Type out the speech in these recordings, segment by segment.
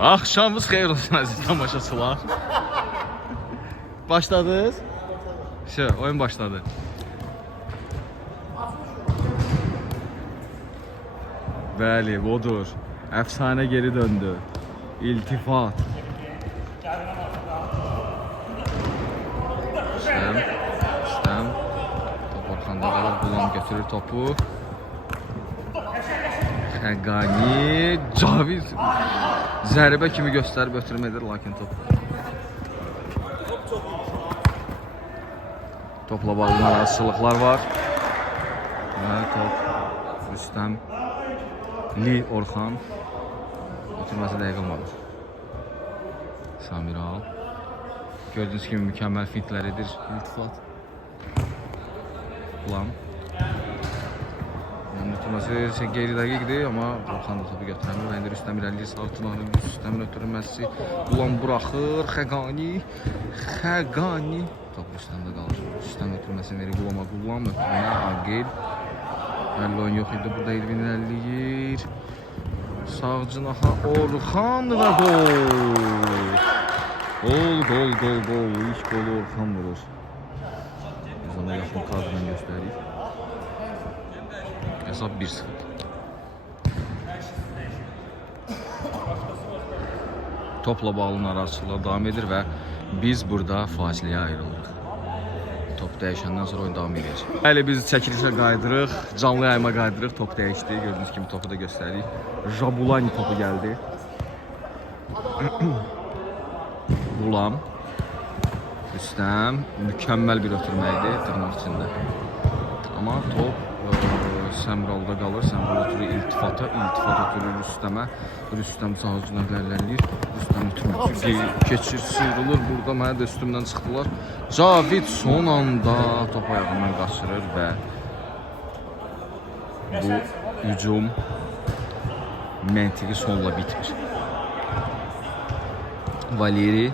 Axşamınız xeyir olsun əziz tamaşaçılar. Başladınız? Oyun başladı. Bəli, odur. Əfsanə geri döndü. İltifat. İstəm. Top Orxanda qalır, Qulam götürür topu. Xəqani, Cavid zərbə kimi göstərib ötürmədir, lakin top. Topla bağlı narazılıqlar var. Və top Rüstəm Li Orxan ötürməsi dəqiq olmadı. Samiral. Gördüğünüz kimi mükəmməl fintlər edir İltifat. Qulam. Ötürməsi geri dəqiqdir, amma Orxan da topu götürəmir. Və indi Rüstəm irəliyir, sağ Rüstəmin ötürməsi. Qulam buraxır, Xəqani. Top Rüstəmdə qalır. Rüstəm ötürməsini verir Qulama. Qulam ötürmə, Aqil. Əlli oyun yox idi, burada Elvin irəliyir. Sağ cinaha Orxan və gol. Gol. İlk golu Orxan vurur. Biz ona yaxın kadrını göstərik. Hesab 1-0. Topla bağlı narazılıqlar davam edir və biz burada fasiləyə ayrılırıq. Top dəyişəndən sonra oyun davam edəcək. Bəli, biz çəkilişə qaydırıq, canlı yayıma qaydırıq. Top dəyişdi. Gördüyünüz kimi topu da göstərik. Jabulani topu gəldi. Qulam. Rüstəm. Mükəmməl bir ötürmə idi tırnaq içində. Amma top Səmralda qalır. Səmral ötürür İltifata. İltifat ötürür Rüstəmə. Rüstəm sağ ucuna irəlilir. Rüstəm ötürməsi keçir, sıyrılır. Burada mənə də üstümdən çıxdılar. Cavid son anda top ayağından qaçırır və bu hücum məntiqi sonla bitmir. Valeri,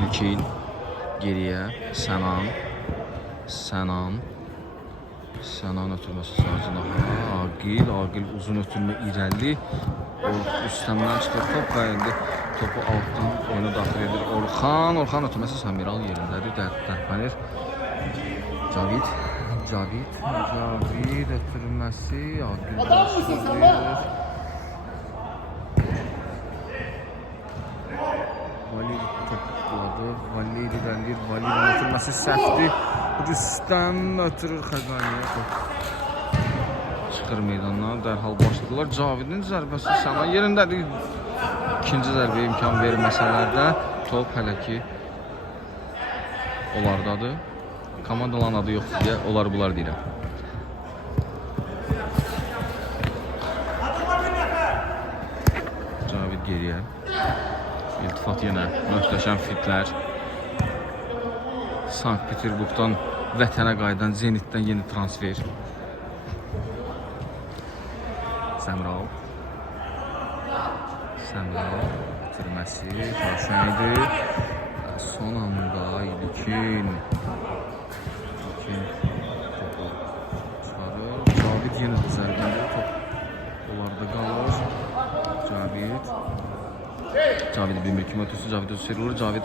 İlkin, geriyə, Sənan ötürməsi sağcına. Aqil uzun ötürmə irəli. Rüstəmdən çıxır top və indi topu altdan oyuna daxil edir Orxan ötürməsi Samiral yerindədir, tərpənir. Cavid ötürməsi Aqil başlayır. Valeri topladı, Valeri irəlir, Valeri'nin ötürməsi səhvdir. Rüstəm ötürür Xəqaniyə top. Çıxır meydandan, dərhal başladılar. Cavidin zərbəsi Sənan yerindədir. İkinci zərbəyə imkan verməsələr də top hələ ki onlardadır. Komandaların adı yoxdur deyə bunlar deyirəm. Cavid geriyə. İltifat yenə möhtəşəm fitlər. Sankt-Peterburqdan vətənə qayıdan Zenitdən yeni transfer. Səmral bitirməsi Hasan idi. Son anda İlkin topu çıxarır. Cavid yenə də zərbəndə top onlarda qalır. Cavid bilmir kimi ötürsün, Cavid ötürülür. Cavid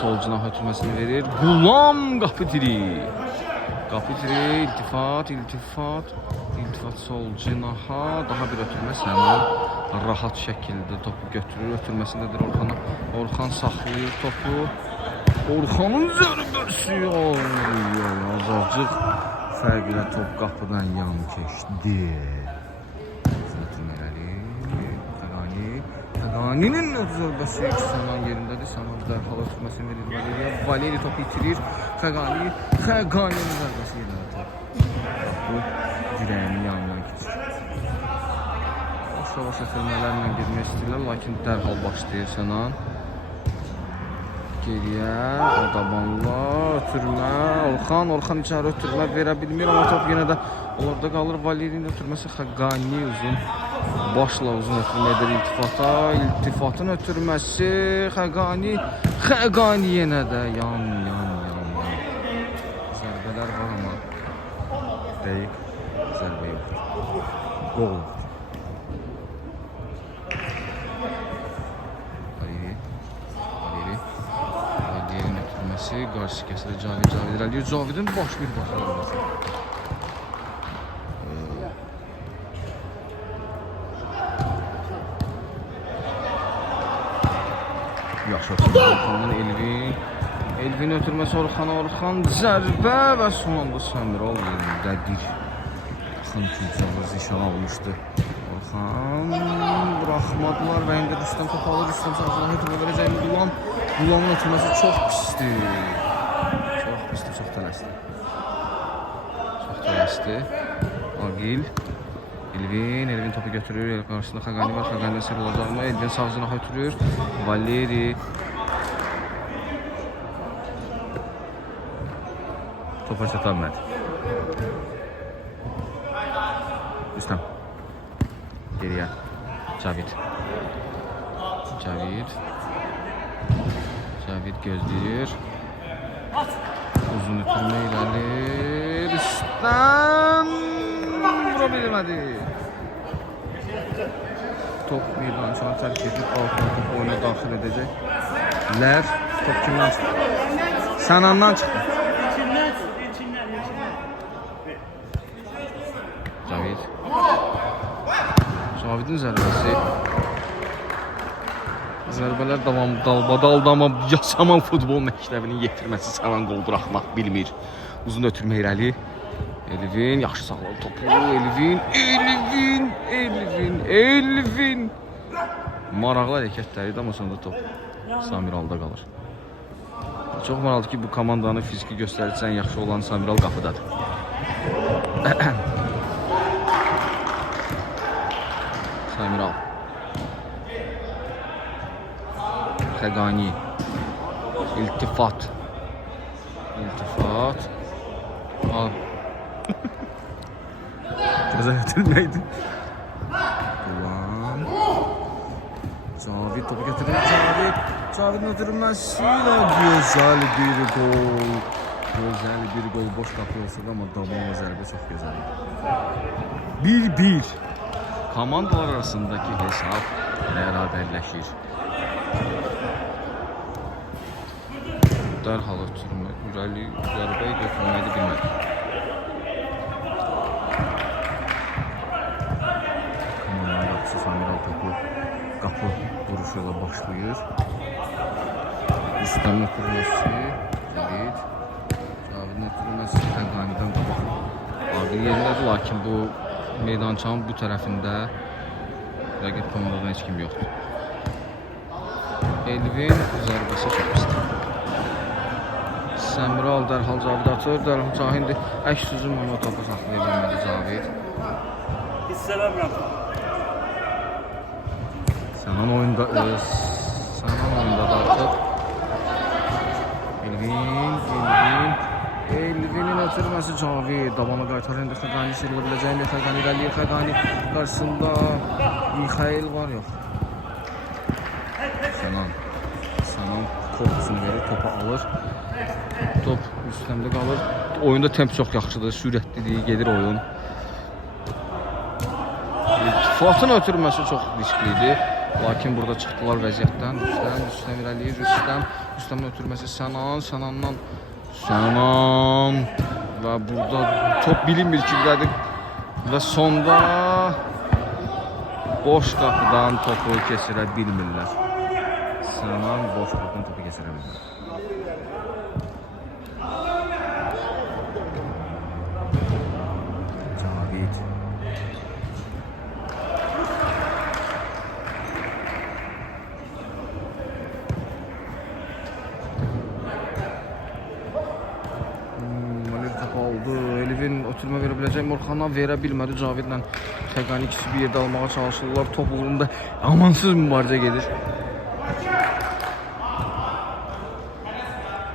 sol cinaha ötürməsini verir. Qulam qapı diri, İltifat sol cinaha. Daha bir ötürmə Sənan rahat şəkildə topu götürür. Ötürməsindədir Orxana. Orxan saxlayır topu. Orxanın zərbəsi. Azacıq fərqlə top qapıdan yan keçdi. Xəqaninin zərbəsi Sənan yerindədir. Sənan dərhal ötürməsini verir Valeriyə. Valeri topu itirir. Xəqaninin zərbəsi yerindədir. Bu dirəyinin yanından keçir. Yavaş ötürmələrlə girmək istəyirlər, lakin dərhal başlayır Sənan. Geriyə, Adabanla ötürmə. Orxan içəri ötürmə verə bilmir, amma top yenə də onlarda qalır. Valerinin ötürməsi Xəqani uzun. Başla uzun ötürmə edir İltifatın ötürməsi Xəqani yenə də yan. Zərbələr var amma dəqiq zərbə yoxdur. Gol. ötürməsi, qarşı kəsilir Cavid irəliyir. Cavidin baş bir baxır. Yaxşı ötürmə Orxandan Elvin ötürməsi Orxan zərbə və son anda Səmiral yerindədir. Baxın ki, Cavaz nişan almışdı. Orxan buraxmadılar və indi Rüstəm top alır. Rüstəm sağdan ötürmə verəcək Qulam. Qulamın ötürməsi çox pisdir. Çox tələsdi. Agil. Elvin topu götürür. Qarşısında Xəqani var. Xəqanidən sel olacaqmı? Elvin sağ zinax ötürür. Valeri. Topa çatanmadı. Rüstəm. Geriyə. Cavid gözləyir. Uzun ötürmə irəli. Rüstəm vura bilmədi. Top meydançanı tərk edib altına top oyuna daxil edəcəklər. Top kimdən çıxdı? Sənandan çıxdı. Cavidin zərbəsi. Zərbələr dalbadal Yasamal futbol məktəbinin yetirməsi Sənan qol buraxmaq bilmir. Uzun ötürmə irəli. Elvin yaxşı sağladı topu. Elvin. Maraqlı hərəkətləri idi, amma sonunda top Samiralda qalır. Çox maraqlıdır ki, bu komandanın fiziki göstəricisi ən yaxşı olan Samiral qapıdadır. Samiral. Xəqani. İltifat. Al. Gözə götürməkdi. Ulan. Cavid topu götürür. Cavidin ötürülməsi ilə gözəl bir gol. Boş qapı olsa da, amma dabanla zərbə çox gözəl idi. 1-1. Komandalar arasındaki hesab bərabərləşir. Dərhal ötürmə, irəli zərbəyi götürməyi bilmədi. Komandanın qapısı Samiral topu qapı vuruşu ilə başlayır. Rüstəmin ötürməsi, Cavidin ötürməsi Xəqanidən qabaq. Aqil yerindədir, lakin bu meydançanın bu tərəfində rəqib komandadan heç kim yoxdur. Elvin zərbəsi çox pisdir. Səmiral dərhal Cavid atır. Dərhal Cahindi əks üzüm onu topu saxlaya bilmədi Cavid. Sənan oyunda da artıq. Elvinin ötürməsi Cavid. Davana qaytarır. İndi Xəqani sıyrıla biləcək. Xəqani irəliyir. Xəqani qarşısında Mixail var, yox. Sənan korpusunu verir, topu alır. Top Rüstəmdə qalır. Oyunda temp çox yaxşıdır, sürətlidir, gedir oyun. İltifatın ötürməsi çox risklidir. Lakin burada çıxdılar vəziyyətdən. Rüstəm irəliyir. Rüstəmin ötürməsi Sənandan. Və burada top bilinmir kimdədir. Və sonda boş qapıdan topu keçirə bilmirlər. Sənan boş qapıdan topu keçirə bilmir. Cavid. Elvin ötürmə verə biləcək. Orxana verə bilmədi. Cavidlə Xəqani ikisi bir yerdə almağa çalışırlar. Top uğrunda amansız mübarizə gedir.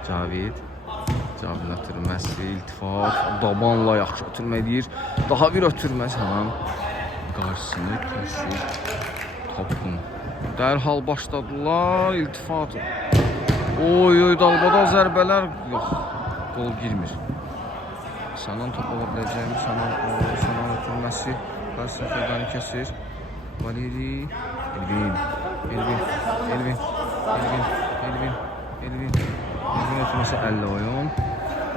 Cavidin ötürməsi, iltifat, dabanla yaxşı ötürmə edir. Daha bir ötürmə Sənan qarşısını kəsir topun. Dərhal başladılar iltifatı. Oy, dalbadal zərbələr yox. Gol girmir. Sənan top ola biləcəyimi, Sənan ötürməsi. Qarşısını Xəqani kəsir. Valeri, Elvin ötürməsi 50 oyun.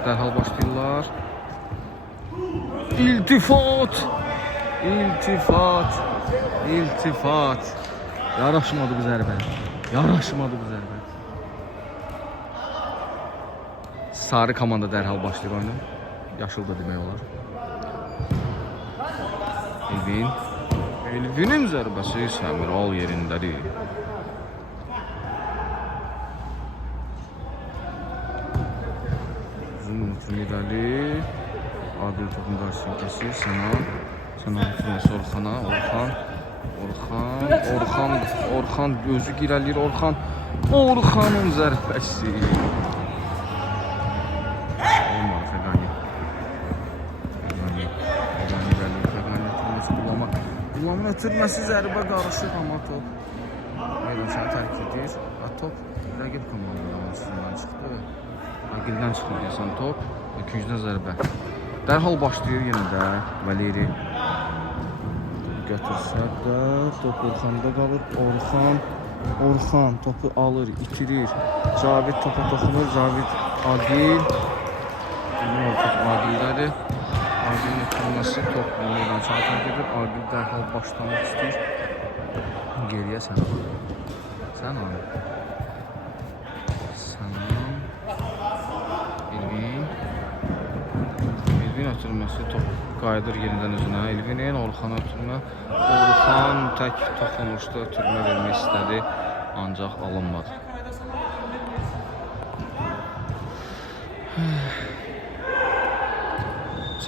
Dərhal başlayırlar. İltifat! İltifat! İltifat! Yaraşmadı bu zərbə. Yaraşmadı bu zərbə. Sarı komanda dərhal başlayır oyunu. Yaşıl da demək olar. Elvin. Elvin'in zərbəsi Səmiral yerindədir. Uzun irəli. Adil topun qarşısını kəsir. Sənan tutması Orxana. Orxan özü irəliyir. Orxanın zərbəsi. Olmadı Fəqani. Ulanın ötürməsi zərbə qarışıq, amma top meydançanı tərk edir. Top rəqib komandadan çıxdı. Rəqibdən çıxdı deyəsən top. İkincidən zərbə. Dərhal başlayır yenə də Valeri. Götürsə də top Orxanda qalır. Orxan topu alır, itirir. Cavid topa toxunur. Cavid Adil. Adildədir. Adilin ötürməsi top meydançanı tərk edir. Adil dərhal başlamaq istəyir. Geriyə Sənan. Elvin ötürməsi top qayıdır yenidən özünə. Elvinin Orxana ötürmə. Orxan tək toxunuşda ötürmə vermək istədi. Ancaq alınmadı.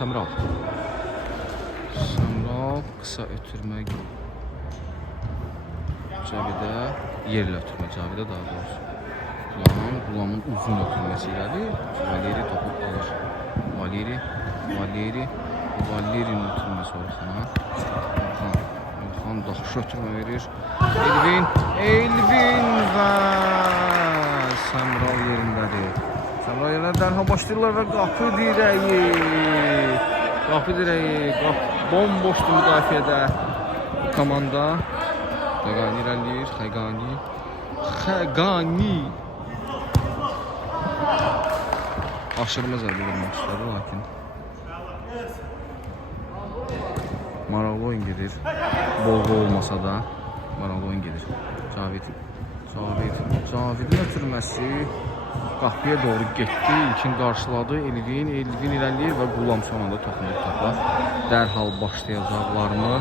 Səmiral qısa ötürmə. Cavidə yerlə ötürmə. Cavidə daha doğrusu. Qulamın uzun ötürməsi ilədir. Valeri topu alır. Valerinin ötürməsi Orxana. Orxan daxış ötürmə verir. Elvin və Səmiral yerindədir. Səmiral yerində dərhal başlayırlar və qapı dirəyi. Bomboşdur müdafiədə komanda. Xəqani irəliyir. Xəqani. Aşırma zərbi vurmaq istədi, lakin maraqlı oyun gedir. Bolğu olmasa da maraqlı oyun gedir. Cavidin ötürməsi qapıya doğru getdi. İlkin qarşıladı. Elvin irəliyir və Qulam son anda toxunur topa. Dərhal başlayacaqlarmı?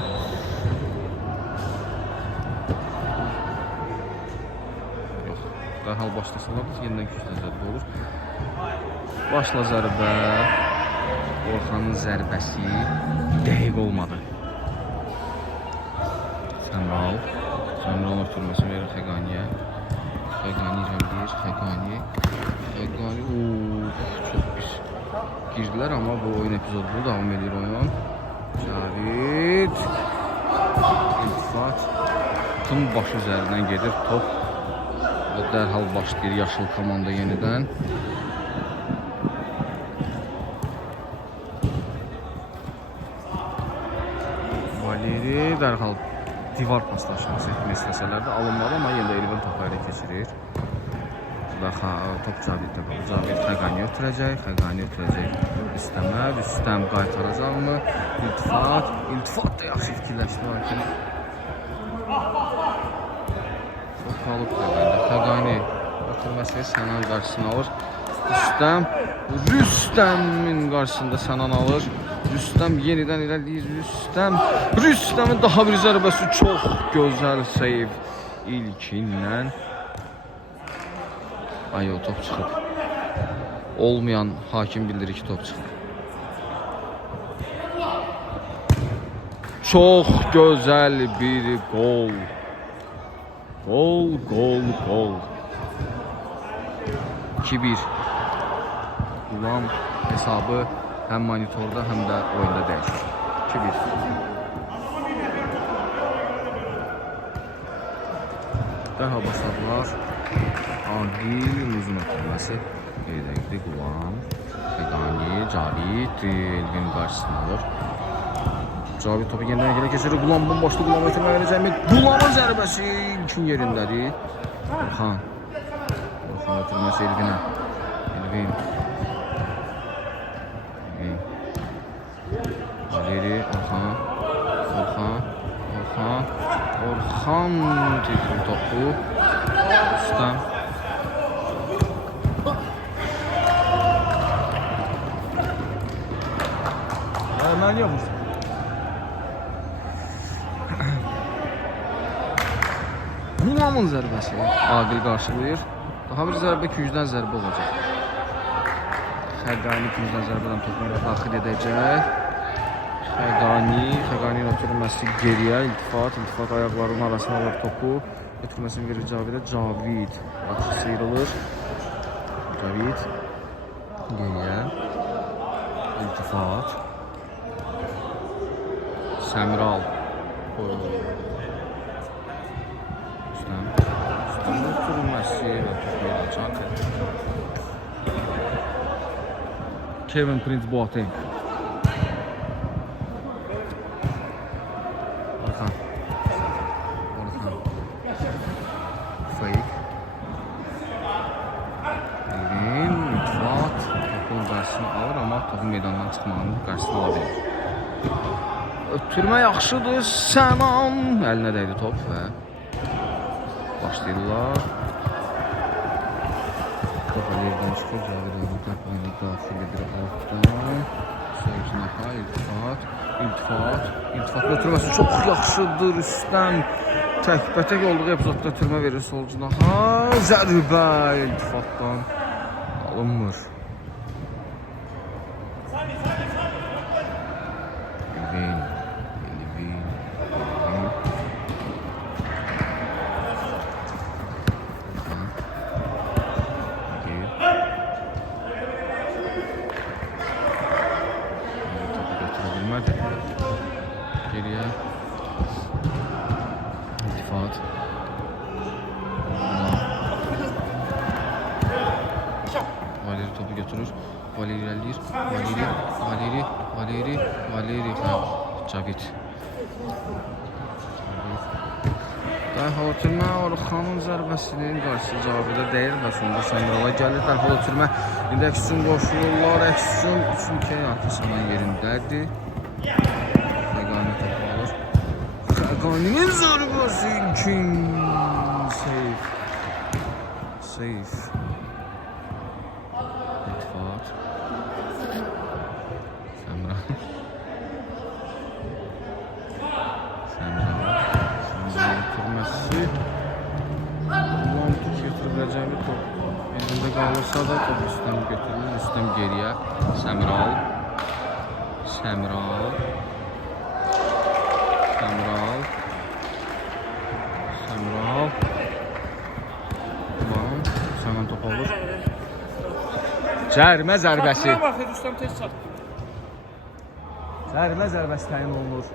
Yox. Dərhal başlasalar da yenidən güclü zərbə olur. Başla zərbə. Orxanın zərbəsi dəqiq olmadı. Səmiral ötürməsi verir Xəqaniyə. Xəqani irəliyir. Xəqani. Çox pis girdilər, amma bu oyun epizodunu davam edir oyun. Cavid. İltifat. Tüm başı üzərindən gedir top. Və dərhal başlayır yaşıl komanda yenidən. Valeri dərhal divar paslaşması etmək istəsələr də alınmalı, amma yenə də Elvin topu ələ keçirir. Top Caviddə qalır. Cavid Xəqani ötürəcək. Rüstəm qaytaracaqmı? İltifat da yaxşı fikirləşdi. Top qalıb Xəqani ötürməsi Sənan qarşısına alır. Rüstəmin qarşısında Sənan alır. Rüstəm yenidən irəliyir. Rüstəmin daha bir zərbəsi, çox gözəl seyv ilkindən. O top çıxıb. Olmayan hakim bildirir ki, top çıxıb. Çox gözəl bir gol. Gol. 2-1. Qulam hesabı həm monitorda, həm də oyunda dəyişir. 2-1. Dərhal başladılar. Adil uzun ötürməsi. Qeydəqdi Qulam. Xəqani, Cavid Elvin qarşısına alır. Cavid topu yenidən keçirir. Qulam bomboşlu. Qulam ötürmə verəcəkmi? Qulamın zərbəsi ilkin yerindədir. Orxan ötürməsi Elvinə. Elvin. Valeri, Orxan. Orxan tezgin topu. Rüstəm. Mən yoxmuş. Numanın zərbəsi. Aqil qarşılayır. Daha bir zərbə küncdən zərbə olacaq. Xəqani küncdən zərbədən topunu daxil edəcək. Xəqani ötürülməsi geriyə, iltifat ayaqlarının arasına alır topu. Ötürülməsini verir Cavidə. Cavid yaxşı sıyrılır. Cavid geriyə, iltifat. Səmiral. Rüstəm ötürülməsi və topu alacaq. Kevin Prince Boateng. Orxan. Fake. Elvin, iltifat. Topun qarşısını alır, amma topun meydandan çıxmağının qarşısını ala bilir. Ötürmə yaxşıdır, Sənan. Əlinə dəydi top və başlayırlar. Topa yerdən çıxır, Cavid onu tərpənir, daxil edir altdan. Solcunaha, iltifat ötürməsi çox yaxşıdır, Rüstəm. Təkbətək olduğu epizodda ötürmə verir solcunaha. Zərbə iltifatdan alınmır. Elvin. Geriye iltifat. Valeri topu götürür. Valeri ilerleyir. Valeri. Cavid. Dərhal ötürmə Orxanın zərbəsinin qarşısı Cavidə deyil və sonunda Səmirala gəlir. Dərhal ötürmə indi Əksun qoşulurlar. Əksun 3-2 Atasının yerindədir. Xəqani topu alır. Xəqaninin zərbəsi için safe. İltifat. Səmran ötürməsi. Mantık götürüləcəyi top elində qalırsa da top üstdən götürülür. Üstdən geriyə Səmiral. Sənan top alır. Cərimə zərbəsi. Cərimə zərbəsi təyin olunur.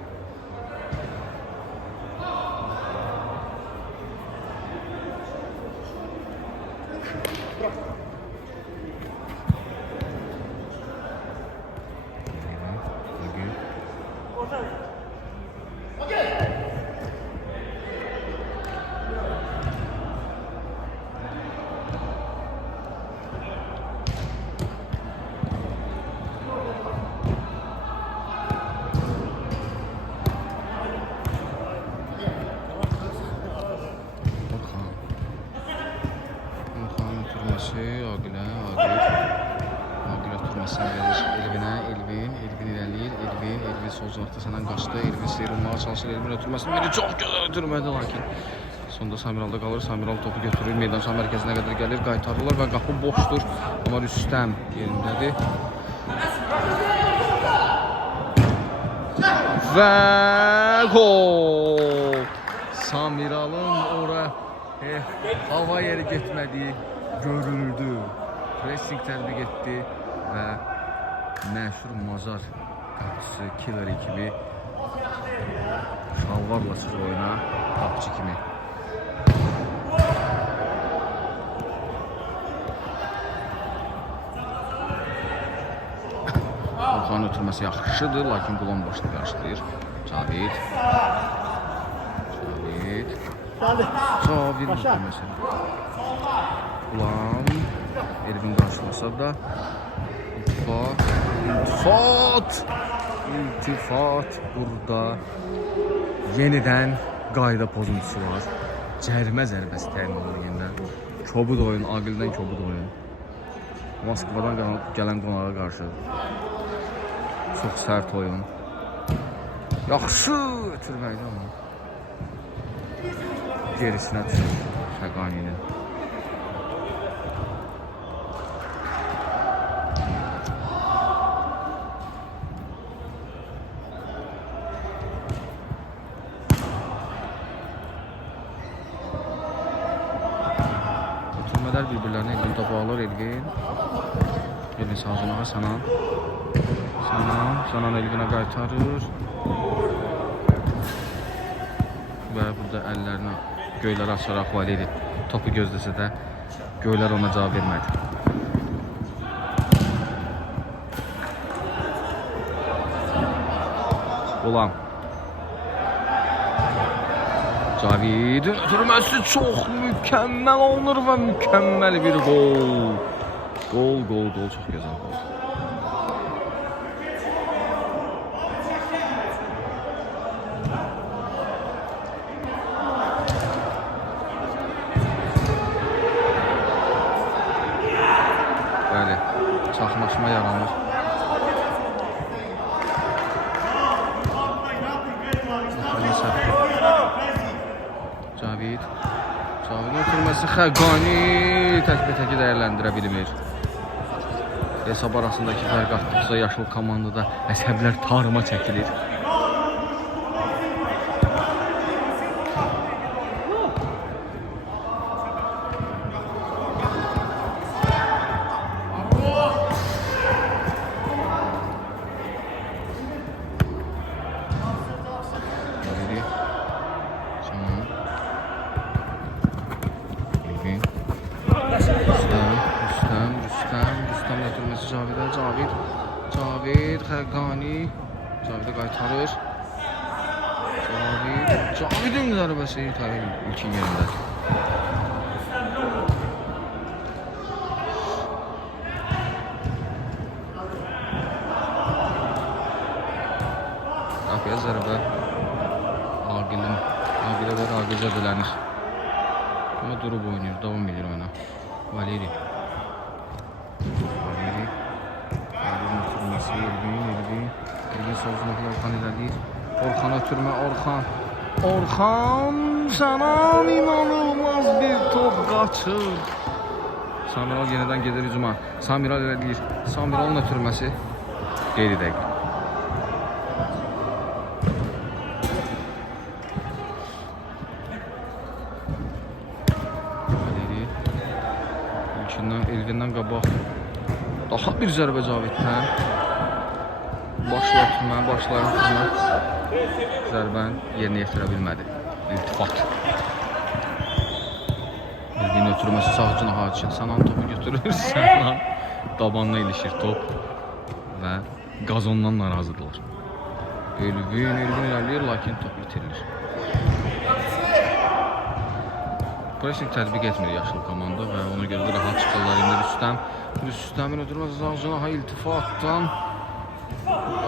Aqil ötürməsini verir Elvinə. Elvin irəliyir. Elvin sol cavabda Sənan qaçdı. Elvin sıyrılmağa çalışır. Elvin ötürməsini verir. Çox gözəl ötürmədi lakin sonda Səmiralda qalır. Səmiral topu götürür. Meydançanın mərkəzinə qədər gəlir. Qaytarırlar və qapı boşdur. Amma Rüstəm yerindədir. Və gol! Səmiralın ora hava yeri getmədiyi görülürdü. Pressing tətbiq etdi və məşhur Mazar qapısı Killer ekibi şalvarla çıxır oyuna qapıcı kimi. Orxanın ötürməsi yaxşıdır, lakin Qulan başını qarşılayır. Cavid ötürməsi. Qulan Elvin qarşılasa da İltifat burada yenidən qayda pozuntusu var. Cərimə zərbəsi təyin olunur yenidən. Kobud oyun, Aqildən kobud oyun. Moskvadan gələn qonağa qarşı çox sərt oyun. Yaxşı ötürməkdə ama gerisinə düşür Xəqaninin. Ötürmələr bir-birlərinə Elvin topu alır. Elvin sağcınağa Sanan Elvinə qaytarır. Və burada əllərini göylərə açaraq Valeri topu gözləsə də göylər ona cavab vermədi. Ulan Cavid'in ötürməsi çox mükəmməl olunur və mükəmməl bir gol. Gol, çox gözəl gol. Bəli, çaxnaşma yaranır. Cavid ötürməsi Xəqani təkbətəki dəyərləndirə bilmir. Hesab arasındakı fərq artdıqca yaşıl komandada əsəblər tarıma çəkilir. Rüstəm ötürməsi Cavidə. Cavid Xəqani. Cavidə qaytarır. Cavidin zərbəsi ilkin yerindədir. Qapıya zərbə. Aqilə və Aqil zədələnir. Amma durub oynayır, davam edir oyuna. Valeri ötürməsi Elvin solcunaqla Orxan ilerləyir. Orxan ötürmə, Orxan Sanan inanılmaz bir top qaçır. Samiral yenidən gedir hücuma. Samiral ilerləyir. Samiralın ötürməsi qeyri dəqiq. Elvindən qabaq daha bir zərbə Caviddən. Başlarını tutma. Zərbəni yerinə yetirə bilmədi. İltifat. Elvin ötürməsi sağcına hakim. Sanan topu götürür. Sanan tabanına ilişir top və qazondan narazıdırlar. Elvin ilerləyir, lakin top itirilir. Pressing tətbiq etmir yaşlı komanda və ona görə də rahat çıxırlar. İndi Rüstəmin ötürməsi sağcınağa iltifatdan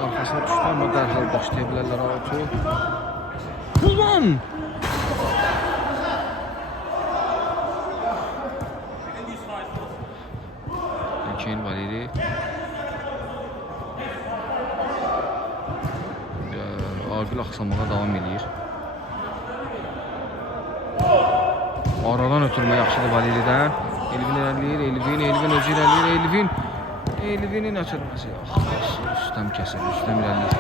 arxasına düşdü, amma dərhal başlaya bilərlər ağıtı. Ulan! İlkin Valeri. Aqil axsamağa davam edir. Aradan ötürmə yaxşıdır Valeridən. Elvin ilerləyir, Elvin özü ilerləyir, Elvinin ötürməsi. Rüstəm kəsir, Rüstəm ilerləyir.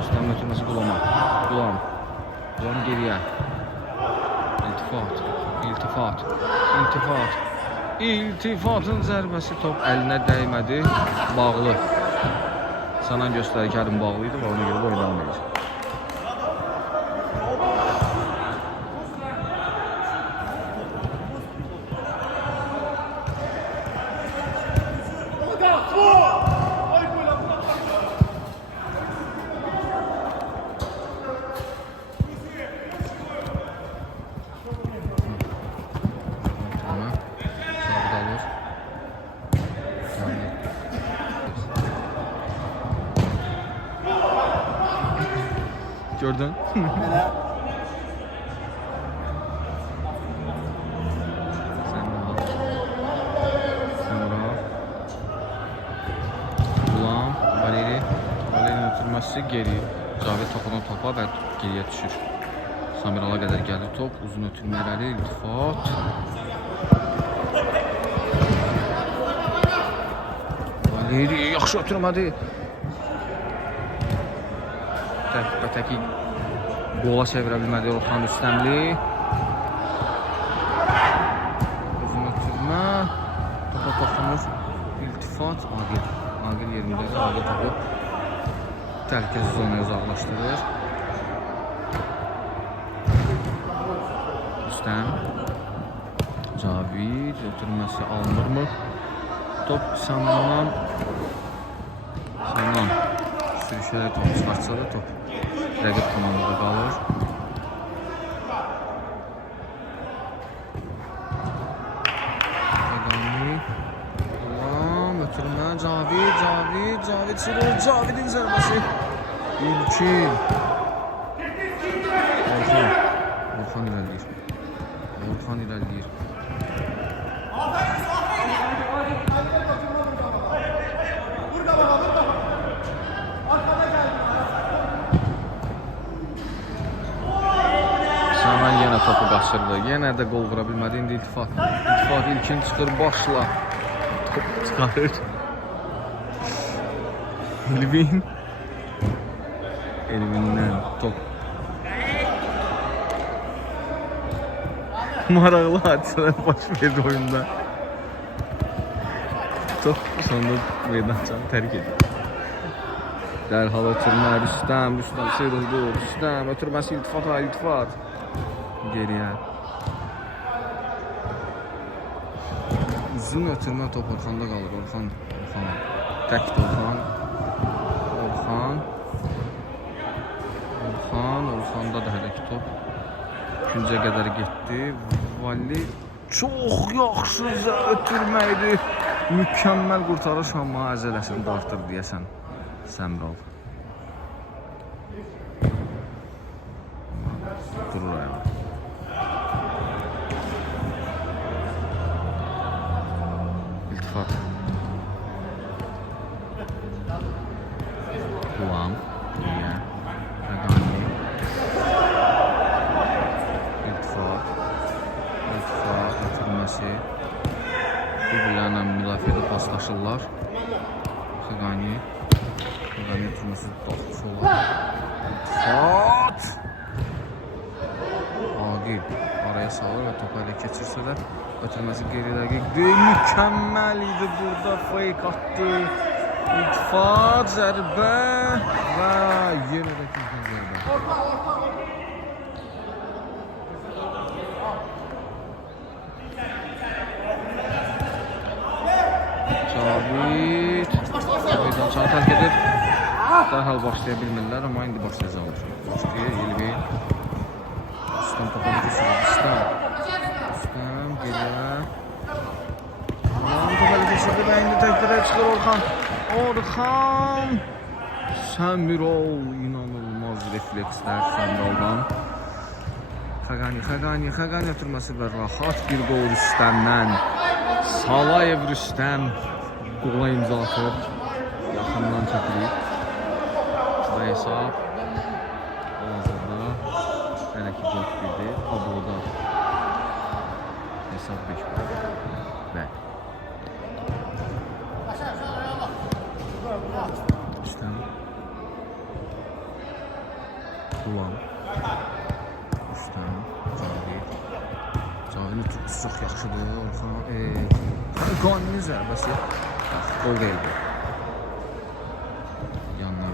Rüstəm ötürməsi Qulam geriyə. İltifatın zərbəsi top əlinə dəymədi, bağlı. Sanan göstərikərin bağlıydı və ona görə oynanmayır. Gördün? Ulan Valerinin ötürməsi geri. Cavid topundan topa və geriyə düşür. Samirala qədər gəldi top. Uzun ötürmə irəli. İltifat. Valeri yaxşı ötürmədi. Təki qola çevirə bilmədi Orxan Rüstəmli. Uzun ötürmə. Topa toxunur. İltifat. Agil yerindədir. Agil topu təhlükəsiz zonaya uzaqlaşdırır. Rüstəm. Cavid ötürməsi alınırmı? Top Səmdan. Sürüşərək topu çıxartsa da top rəqib komandada qalır. Ötürmə Cavid sürür. Cavidin zərbəsi. İlkin. Orxan irəliləyir. Səmən yenə topu qaçırdı. Yenə də qol vura bilmədi. İndi İltifat ilkin çıxır başla. Top çıxarır. Elvindən top. Maraqlı hadisələr baş verdi oyunda. Top sonunda meydançanı tərk edir. Dərhal ötürmə Rüstəm sıyrıldı. Rüstəm ötürməsi İltifat. Geriyə. Uzun ötürmə top Orxanda qalır. Orxan. Təkdir Orxanda da hələ ki top güncə qədər getdi. Vali çox yaxşı ötürmə idi. Mükəmməl qurtarış, amma əzələsini dartır deyəsən Səmral. Durur ayağa. İltifat. Ulan. Niyə? Rəqani. İltifat. Ötürməsi. Bir-birlərlə müdafiədə paslaşırlar. Rəqani. Ötürməsi daxil olar. İltifat. Agil. Araya salır və topu elə keçirsə də ötürməsi geri dəqiqdir. Mükəmməl idi burada. Fake attı. İltifat, zərbə və yenə də güclü zərbə. Cavid meydançanı tərk edir. Dərhal başlaya bilmirlər, amma indi başlayacaqlar. Başlayır Elvin. Rüstəm topa keçirir. Rüstəm geriyə. Topa keçirdi və indi təkdirə çıxır Orxan. Səmirol, inanılmaz reflekslər Səmiroldan. Xəqani ötürməsi və rahat bir qol Rüstəmdən. Salayev Rüstəm qola imza atır. Yaxından çəkilir. Və hesab hal-hazırda hələ ki 4-1-dir. Abloda hesab 5-1. Və Rüstəm Ulan Rüstəm Cavidin tutması çox yaxşıdır. Qanunun zərbəsi qol deyildi.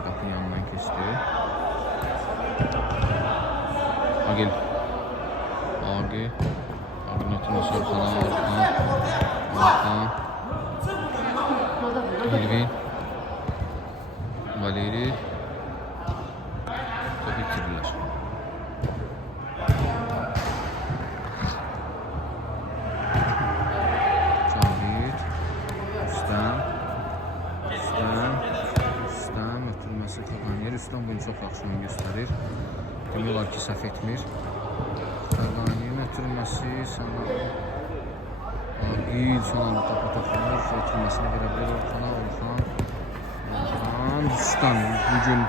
Qapının yanından keçdi. Agil ötürməsi Orxana. Elvin Valeri topu itirirlər. Cavid Rüstəm ötürməsi Xəqani. Rüstəm bunu çox yaxşı göstərir. Demək olar ki, səhv etmir. Xəqaniyin ötürməsi sana Aqil son anda topa toxunur. Ötürməsini verə bilər Orxana. Orxan Rüstəm bugün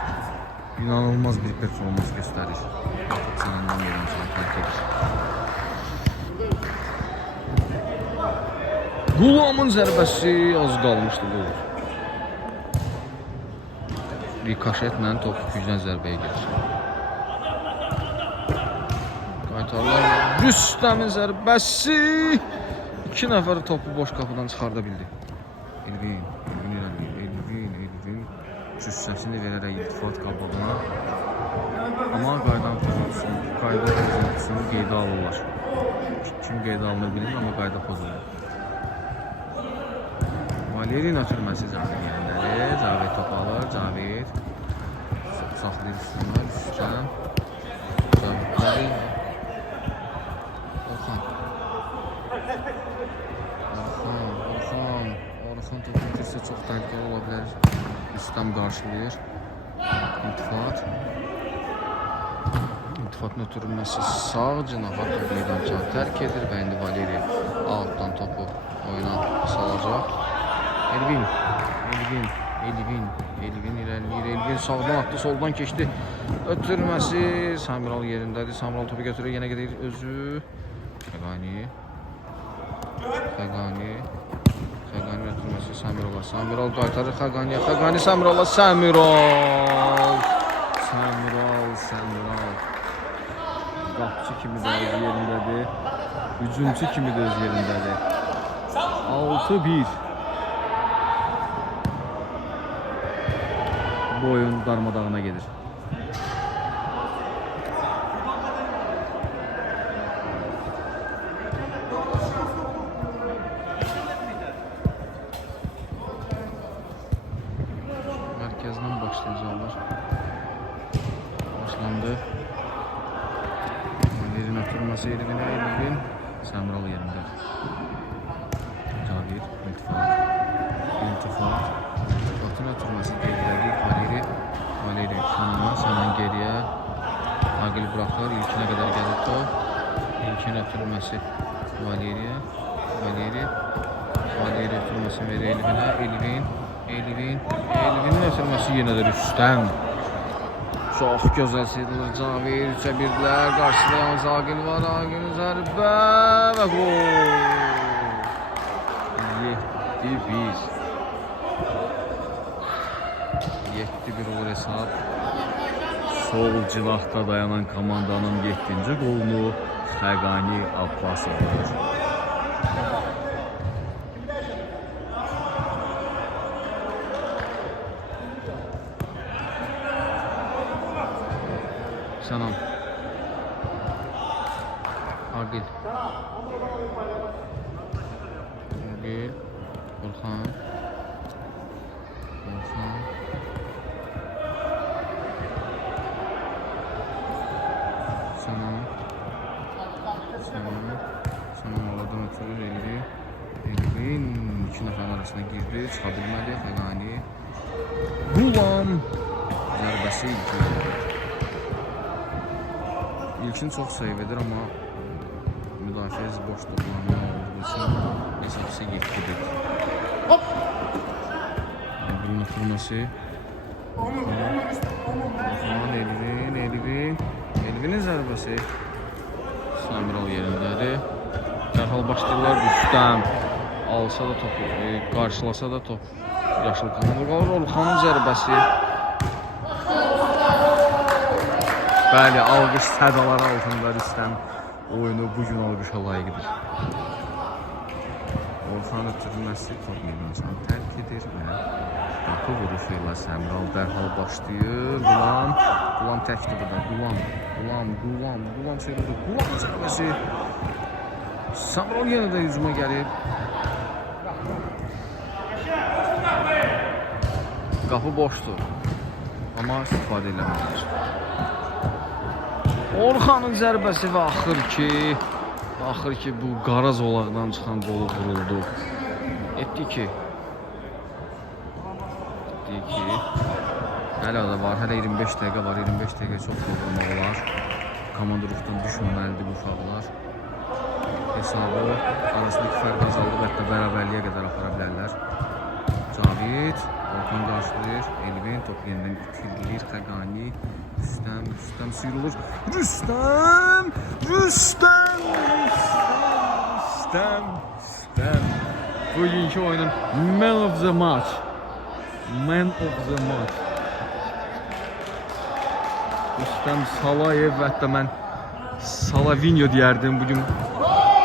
inanılmaz bir performans göstərir. Sənəndən meydançını tərk edir. Qulamın zərbəsi az qalmışdı qol. Rikoşetlə top gücdən zərbəyə gedir. Qaytarlar. Rüstəmin zərbəsi. 2 nəfər topu boş qapıdan çıxarda bildi. Elvin cüssəsini verərək iltifat qabağına. Amma qayda pozuntusunu qeydə alırlar. Kim qeydə alınır bilinmir, amma qayda pozulur. Valeriyin ötürməsi Cavid yerindədir. Cavid top alır. Cavid saxlayır üstünlər. Üstən. Cavid. Orxan topu itirsə çox təhlükəli ola bilər. Rüstəm qarşılayır. İltifatın ötürülməsi sağ cinaha topu meydançanı tərk edir və indi Valeri altdan topu oyuna salacaq. Elvin irəliləyir. Elvin sağdan atdı, soldan keçdi. Ötürməsi Samiral yerindədir. Samiral topu götürür, yenə gedir özü. Xəqani ötürməsi Samirala. Samiral qaytarır Xəqaniyə. Xəqani Samirala. Samiral. Qapçı kimi də öz yerindədir. Hücumçu kimi də öz yerindədir. 6-1. Bu oyun darmadağına gedir. Mərkəzdən başlayacaqlar. Başlandı. Valeriyin ötürməsi Elvin. Səmral yerindədir. Cavid, İltifat. İltifatın ötürməsi gerilədik. Valeri səndən geriyə. Aqil buraxır. İlkinə qədər gəlir top. İlkin ötürməsi Valeriyə. Valeri ötürməsi verir Elvinə. Elvinin ötürməsi yenə də Rüstəm. Çox gözəl sayılır. Cavid 3-1'lər. Qarşılayan Aqil var. Aqilin zərbə və gol. 7-1. 7-1 olur hesab. Sol cinahda dayanan komandanın 7-ci golunu Xəqani Abbasov vurur. Sənam. Aqil. Orxan. Sənam oradan ötürür Elvin. 2 nəfərin arasına girdi. Çıxa bilmədi. Xəqani. Qulam. Zərbəsi ilkin. İlkin çox səhv edir, amma müdafiə boş toplarını olduğu üçün hesabısı 7-1. Elvin ötürməsi. Elvinin zərbəsi Samiral yerindədir. Dərhal başlayırlar. Rüstəm alsa da topu, qarşılasa da top yaşıl kanada qalır. Orxanın zərbəsi. Bəli, alqış sədaları altında Rüstəm oyunu bugün alqışa layiqdir. Orxan ötürülməsi top meydançanı tərk edir və qapı vuruşu ilə Səmral dərhal başlayır. Qulam təkdir burada. Qulam çevirdi. Qulam zərbəsi. Səmral yenə də hücuma gəlib. Qapı boşdur. Amma istifadə eləmədir. Orxanın zərbəsi və axır ki bu qara zolaqdan çıxan qolu vuruldu. Etdi ki Hələ də var, hələ 25 dəqiqə var, 25 dəqiqə çox doldurmaq olar. Komanda ruhdan düşməməlidir bu uşaqlar. Hesabı arasındakı fərq azaldıb, hətta bərabərliyə qədər apara bilərlər. Cavid, Orxan qarşılayır, Elvin, top yenidən itirilir, Xəqani, Rüstəm sıyrılır. Rüstəm! Bugünkü oyunun man of the match. Rüstəm Salayev və hətta mən Salavinho deyərdim. Bugün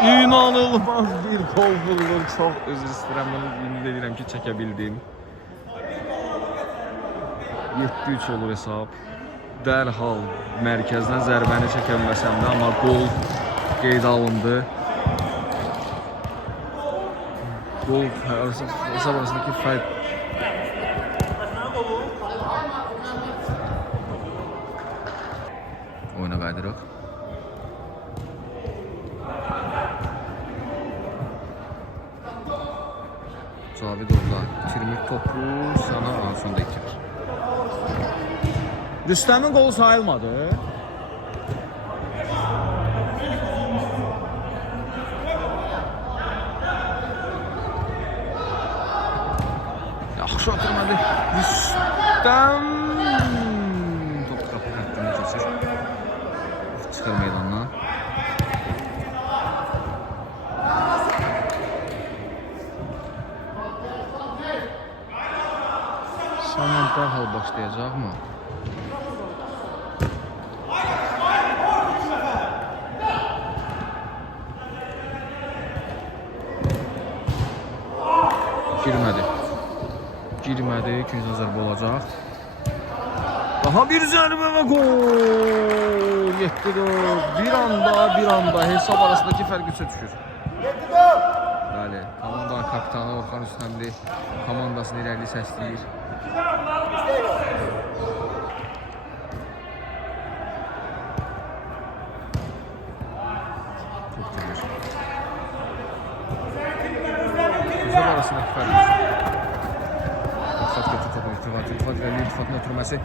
inanılmaz bir gol vurulur. Çox özür istəyirəm, bunu ümid edirəm ki, çəkə bildim. 7-3 olur hesab. Dərhal mərkəzdən zərbəni çəkə bilməsəm də, amma gol qeydə alındı. Gol hesab arasındakı fərq oyuna qaydırıq. Cavid orada itirmir topu, sana sonda itirir. Rüstəmin qolu sayılmadı. Yaxşı oturmadı. Rüstəm top qapı xəttindən keçir. Çıxır meydandan. Saman dərhal başlayacaqmı? Girmədi, ikinci zərbə olacaq. Daha bir zərbə və gol! 7-4. Bir anda hesab arasındakı fərq 3-ə düşür. Bəli, komandanın kapitanı Orxan Rüstəmli komandasını irəli səsləyir. Çok gelir. Hesab arasındakı fərq 3. İltifat verir, iltifatın ötürməsi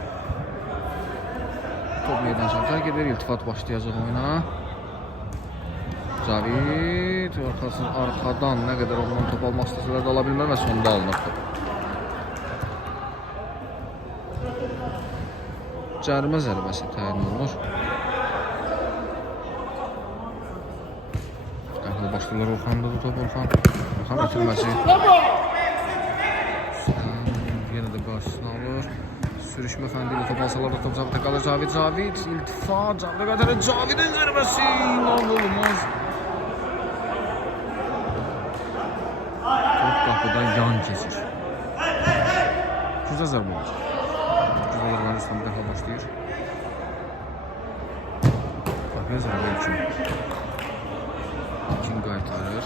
top meydançadan tərk edir, iltifat başlayacaq oyuna. Cavid arxadan nə qədər ondan top almaq istəsələr də ala bilmər və sonda alınır top. Cərimə zərbəsi təyin olunur. Qəhvəli başlayırlar, Orxan'da da top Orxan ötürməsi. Yenə də qarşısını alır. Sürüşmə fəndiyle top alsalar da top Cavid'e qalır. Cavid, iltifat, Cavid'e qədərə Cavid'in zərbəsi inanılmaz. Top qapıdan yan keçir. Güzel zərbə olacaq. Güzel zərbə İslam dəfə başlayır. Qapıya zərbə üçün. İkin qaytarır.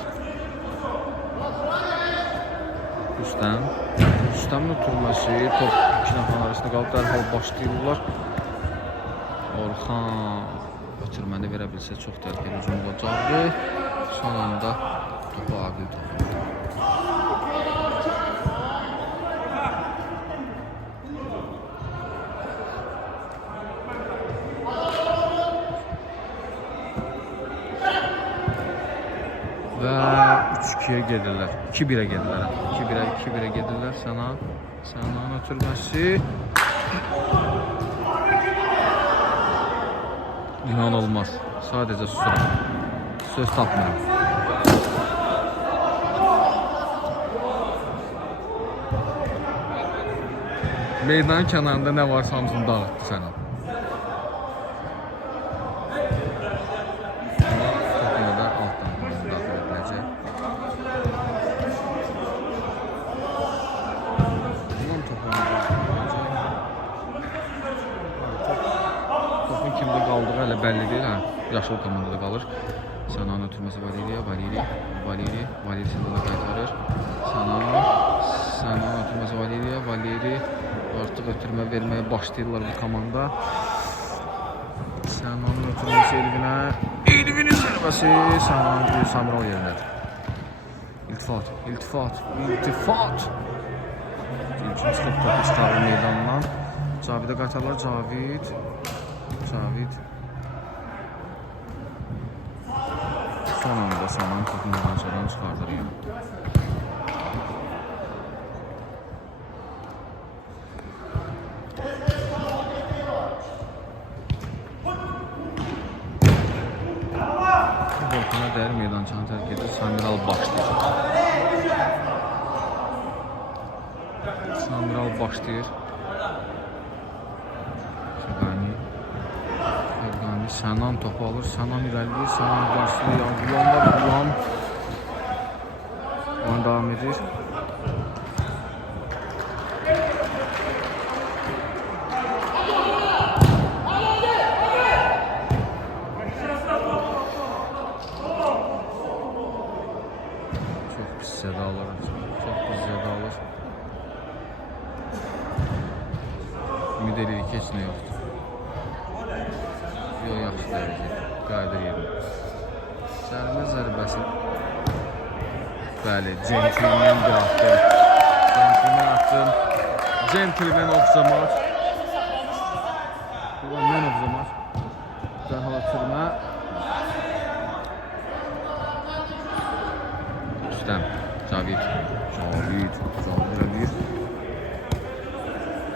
Rüstəmin ötürməsi, top iki nəfərin arasında qalıb, dərhal başlayırlar. Orxan ötürməni verə bilsə çox təhlükəli hücum olacaqdı. Son anda topu Aqil toplayır. Və 3-2-yə gedirlər. 2-1-ə gedirlər. 2-1-ə gedirlər. Sənanın ötürməsi. İnanılmaz. Sadəcə susuram. Söz tapmıram. Meydanın kənarında nə varsa hamısını dağıtdı Sənan. Hələ bəlli deyil, yaşıl komandada qalır. Sənanın ötürməsi Valeriya Sənana qaytarır. Sənanın ötürməsi Valeri artıq ötürmə verməyə başlayırlar bu komanda. Sənanın ötürməsi Elvinin zərbəsi Sənanın Samral yerindədir. İltifat. İlkin çıxıb topu çıxarır meydandan. Cavidə qaytarlar. Cavid. Son anda Saman topunu mağazadan çıxardır yəni. Volkan'a dəyər meydançanı tərk edir. Samiral başlayır. Fəqani Sənan topu alır. Sənan irəliyir. Sənan qarşısında Gulam var. Gulam oyun davam edir. Çox pis zədə alır. Ümid edirik ki, heç nə yoxdur. Yox, yaxşı dərəcə. Qayıdır yerinə. Cərimə zərbəsi. Bəli, centilmen bir attım. Centilmen of the match. Man of the match. Dərhal atırma. Rüstəm, Cavid eləyir.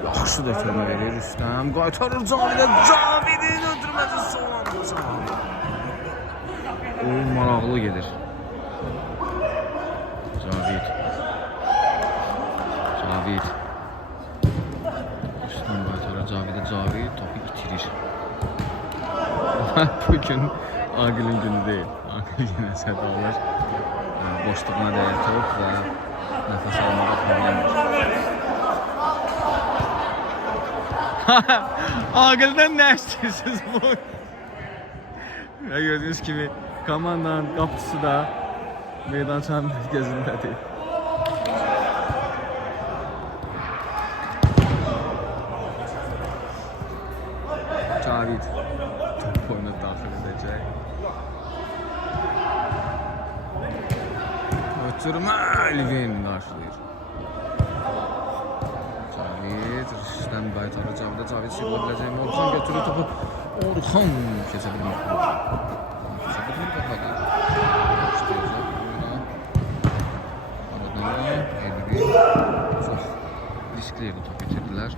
Yaxşı da ötürmə verir Rüstəm. Qaytarır Cavidə. Cavidin ötürməsi son anda. Oyun maraqlı gedir. Cavid. Rüstəm qaytarır Cavidə. Cavid topu itirir. Bugün Aqilin günü deyil. Aqil yenə səhv alır. Boşluğuna dəyər top və nəfəs almağa problemdir. Aqildən nə istəyirsiniz bu? Gördüyünüz kimi komandanın qapısı da meydançanın mərkəzindədir. Cavid top oyuna daxil edəcək. Ötürmə Elvin qarşılayır. Cavid, Rüstəm qaytarır Cavidə. Cavid sıyrıla biləcək mi? Orxan götürür topu. Orxan keçə bilmir. Qapadı. Başlayacaq oyuna. Aradan Elvin. Çox riskli yerdə top itirdilər.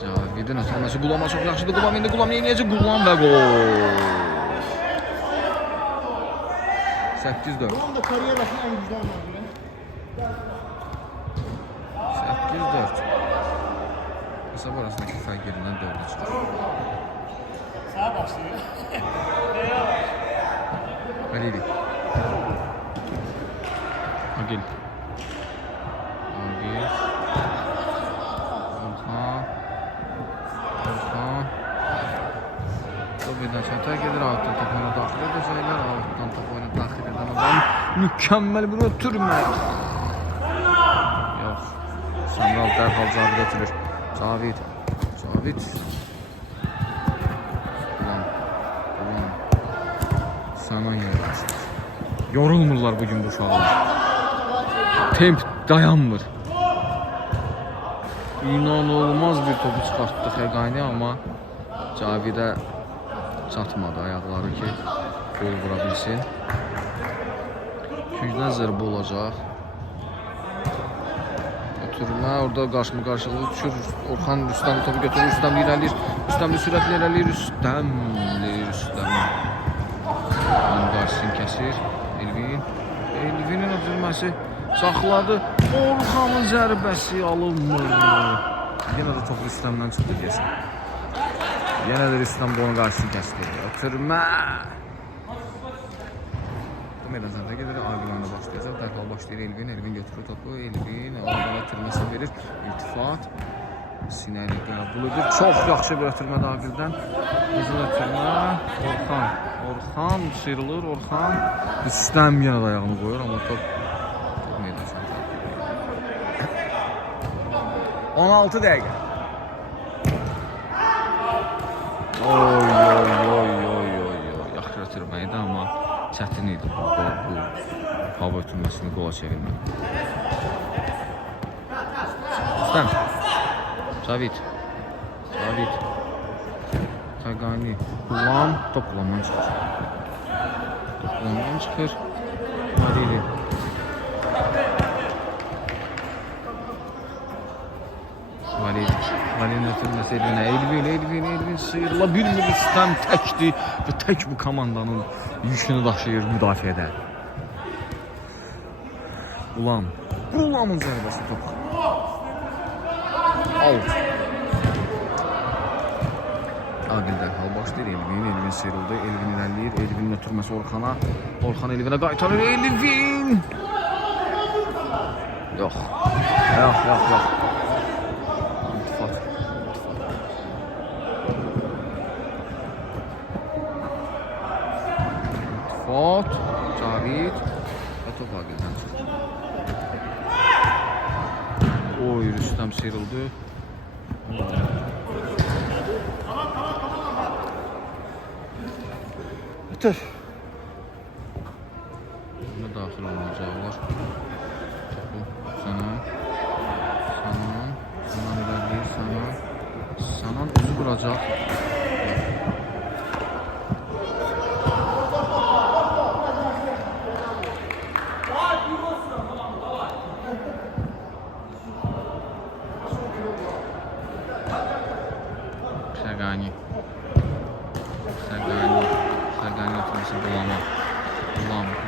Cavidin atılması Qulama çox yaxşıdır. Qulam indi Qulam yeniyəcək. Qulam və gol. 8-4. Ulan da kariyerasının en güzel oynadı. 8-4. Hesab arasındaki fərq yerindən 4'e çıxır. Sağa başlıyor. Halili. Agil. Orxan. Birdən çətək edir, altdan top oyuna daxil edəcəklər, altdan top oyuna daxil edən adam mükəmməl bir ötürmə. Yox, Samral dərhal Cavid ötürür. Cavid. Ulan. Sənan yorulmuşdur. Yorulmurlar bugün bu uşaqlar. Temp dayanmır. İnanılmaz bir topu çıxartdı Fəqani, amma Cavidə çatmadı ayaqları ki, gol vura bilsin. Gücdən zərbə olacaq. Ötürmə, orada qarşıma-qarşılığı düşür. Orxan Rüstəm topu götürür, Rüstəm irəliyir. Rüstəmli sürətli irəliyir, Rüstəm. Onun qarşısını kəsir. Elvinin ötürməsi saxladı. Orxanın zərbəsi alınmır. Yenə də top Rüstəmdən çıxdı kesin. Yenə də Rüstəm onun qarşısını kəsdi. Ötürmə. Bu meydançada gedir. Aqilanda başlayacaq. Dərhal başlayır Elvin. Elvin götürür topu. Elvin oradan ötürməsi verir. İltifat. Sinə ilə qəbul edir. Çox yaxşı bir ötürmədir Aqildən. Hızlı ötürmə. Orxan sıyrılır. Orxan. Rüstəm yenə də ayağını qoyur. Amma top meydançada. 16 dəqiqə. Oy. Yaxşı ötürməydi, amma çətin idi bu hava ötürməsini qola çevirmək. Rüstem. Cavid. Cavid. Kagani. Ulan. Top kullanman çıkır. Top kullanman çıkır. Valili. Valinin ötürməsi Elvinə. Elvin sıyrıla bilmir. Rüstem təkdir və tək bu komandanın yükünü daşıyır müdafiədə. Ulanın zərbəsi top. Out. Aqil dərhal başlayır. Elvin sıyrıldı. Elvin irəliyir. Elvinin ötürməsi Orxana. Orxan Elvinə qaytarır. Elvin! Yox. İltifat. Cavid. Və top Aqildən çıxır. Oy, Rüstem sıyrıldı. Bitir. Buna daxil olmayacaqlar. Topu Sanan ilerleyir. Sanan özü vuracaq. Sergani atması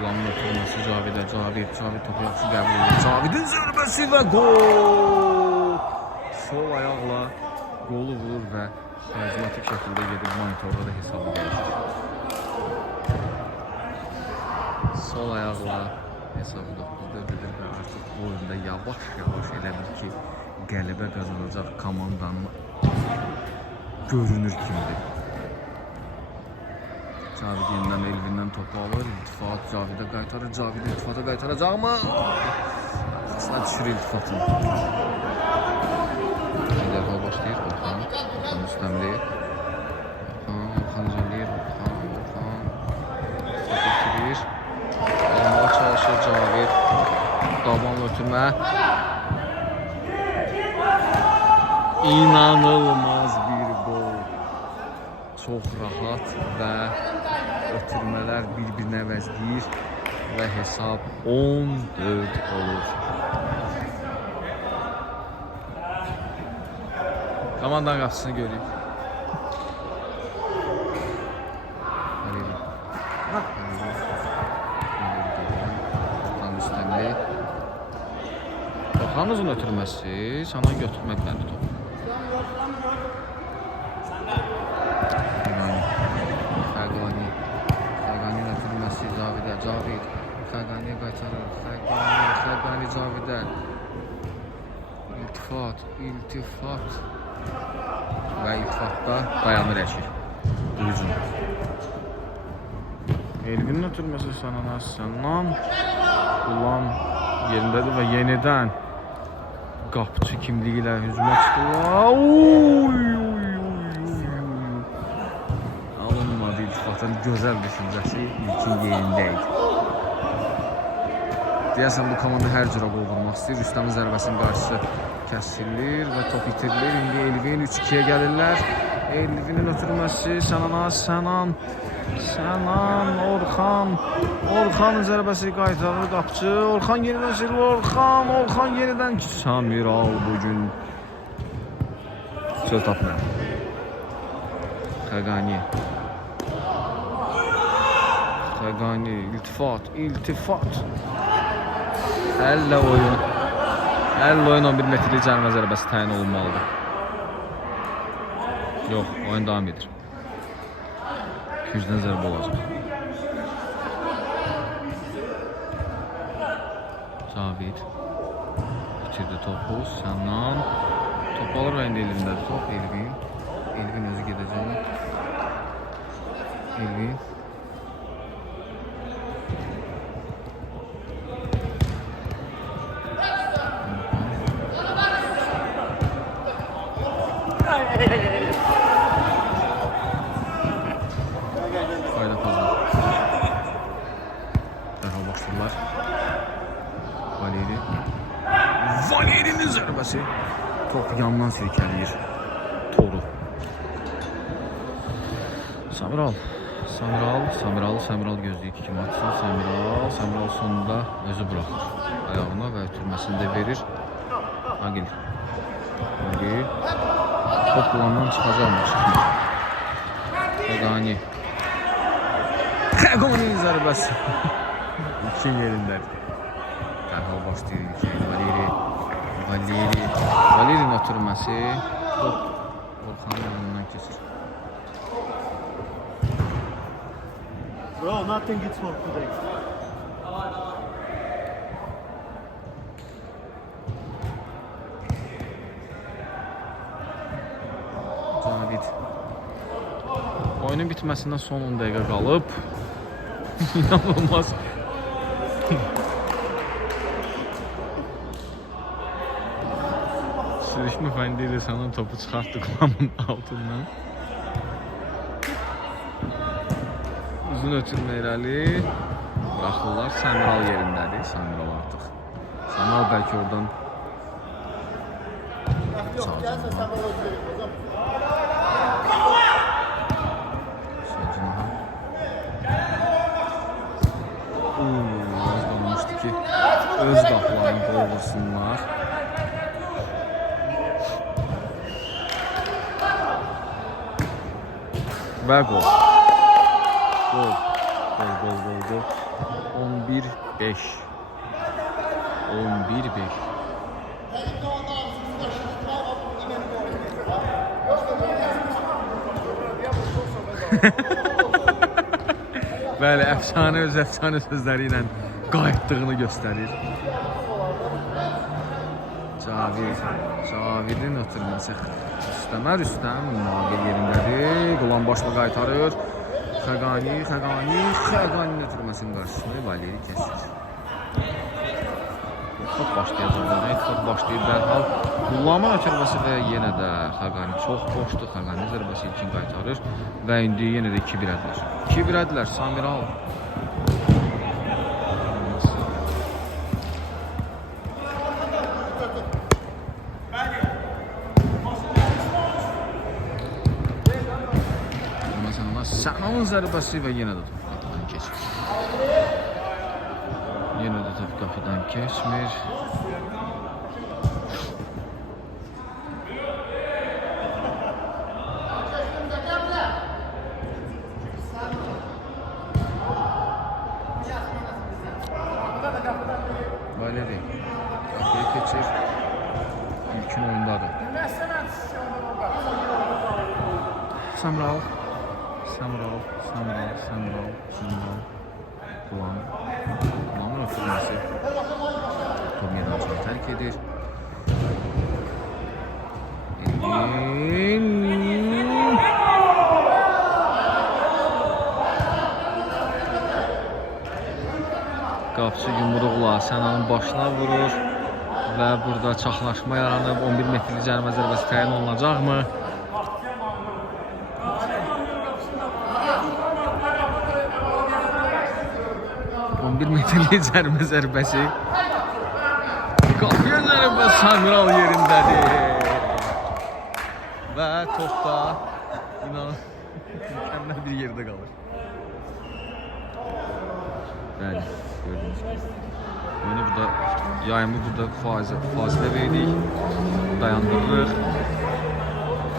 Bulamın ötürməsi Cavidə. Cavid topu yaxşı qəbul edir. Cavidin zərbəsi və gol! Sol ayaqla qolu vurur və xarizmatik şəkildə gedib monitorda da hesabı dəyişir. Sol ayaqla hesabı 9-4 edir və artıq bu oyunda yavaş elə bil ki qələbə qazanacaq komandanın görünür kimdir. Cavid yeniden Elvin'den topu alır. İltifat Cavid'e qaytarır. Cavid iltifata qaytaracaq mı? Aslında düşür iltifatını. Bir dəfə başlayır. Orxan üstəmləyir. Orxan üzərləyir. Orxan. Topu itirir. Almağa çalışır Cavid. Dabanla ötürmə. İnanılmaz bir gol. Çox rahat və ötürmələr bir-birinə əvəzləyir və hesab 14 olur. Komandanın qapısını görüb. Orxan üstənlik. Orxan uzun ötürməsi, Sanan götürməkləndi topu. Cavid Xəqaniyə qaytarır. Xəqani Cavidə. İltifat. Və iltifatda dayanır Əşir. Hücum. Elvinin ötürməsi Sanan. Ulan yerindədir və yenidən qapçı kimliyi ilə hücuma çıxırlar. Alınmadı iltifatın gözəl düşüncəsi ilkin yerindəydi. Deyəsən bu komanda hər cürə qol vurmaq istəyir. Rüstəmin zərbəsinin qarşısı kəsilir və top itirilir. İndi Elvin 3-2-yə gəlirlər. Elvinin ötürməsi Sanan, Orxan zərbəsi qaytarır qapçı. Orxan yenidən sıyrılır. Orxan yenidən Samiral bugün söz tapmıyor. Xəqani, iltifat. Əllə oyun 11 metrlik cərimə zərbəsi təyin olunmalıdır. Yox, oyun davam edir. 200-dən zərbə olacaq. Cavid bitirdi topu. Sanan top alır və indi elindədir top. Elvin özü gedəcək. Elvin. Fayda fazla. Dərhal başlayırlar. Valeri'nin zərbəsi. top yandan sirkələyir toru. Samiral gözləyir ki, kim atsın. Samiral sonunda özü buraxır ayağına və ötürməsini də verir. Agil. Top bulandan çıxacaqmış. Xəqani zərbəsi. İki yerindədir. Dərhal başlayır ki, Valeri'nin ötürməsi. Top Orxanın yanından keçir. Bro, nothing gets for today. Cavid. Oyunun bitməsindən son 10 dəqiqə qalıb. İnanılmaz. Sürüşmə fəndi ilə sana topu çıxartdı qılamın altından. Uzun ötürmə irəli. Buraxırlar. Samiral yerindədir. Samiral artıq. Samiral bəlkə oradan Gelsen sen bana ödeyeyim o zaman. Az qalmışdı ki, öz qapılarını qol vursunlar. Və qol. Gol. 11-5. 11-5. Bəli, əfsanə öz əfsanə sözləri ilə qayıtdığını göstərir. Cavidin ötürməsi Rüstəm Nagil yerindədir. Qulan başla qaytarır. Xəqaninin ötürməsinin qarşısını Valeri kəsir. Top başlayır dərhal. Qulanın ötürməsi və yenə də Xəqani çox boşdur. Xəqani zərbəsi ilkin qaytarır və indi yenə də 2-1-ədilər. 2-1-ədilər Samiral. Sənanın zərbəsi və yenə də top qapıdan keçmir. Valeri qapıya keçir. İlkin oyundadır. Samiral. Qulanın ötürməsi. Top meydançanı tərk edir. Qapıcı yumruqla Sənanın başına vurur və burada çaxlaşma yaranıb. 11 metrlik cərimə zərbəsi təyin olunacaqmı? 11 metrlik cərimə zərbəsi. Qapıya zərbə Samiral yerindədir. Və top da mükəmməl bir yerdə qalır. Bəli, gördüyünüz kimi. Oyunu burada, yayımı burada fasilə verdik. Dayandırırıq.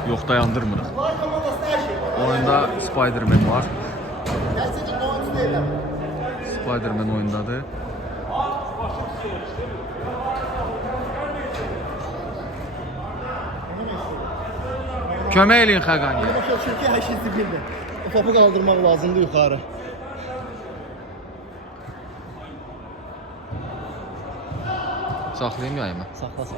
Yox, dayandırmırıq. Oyunda Spider-Man var. Spider-Man oyundadır. Kömək eləyin Xəqaniyə. Demək ki, hər şey zibildir. O topu qaldırmaq lazımdır yuxarı. Saxlayayım yayımı. Saxla.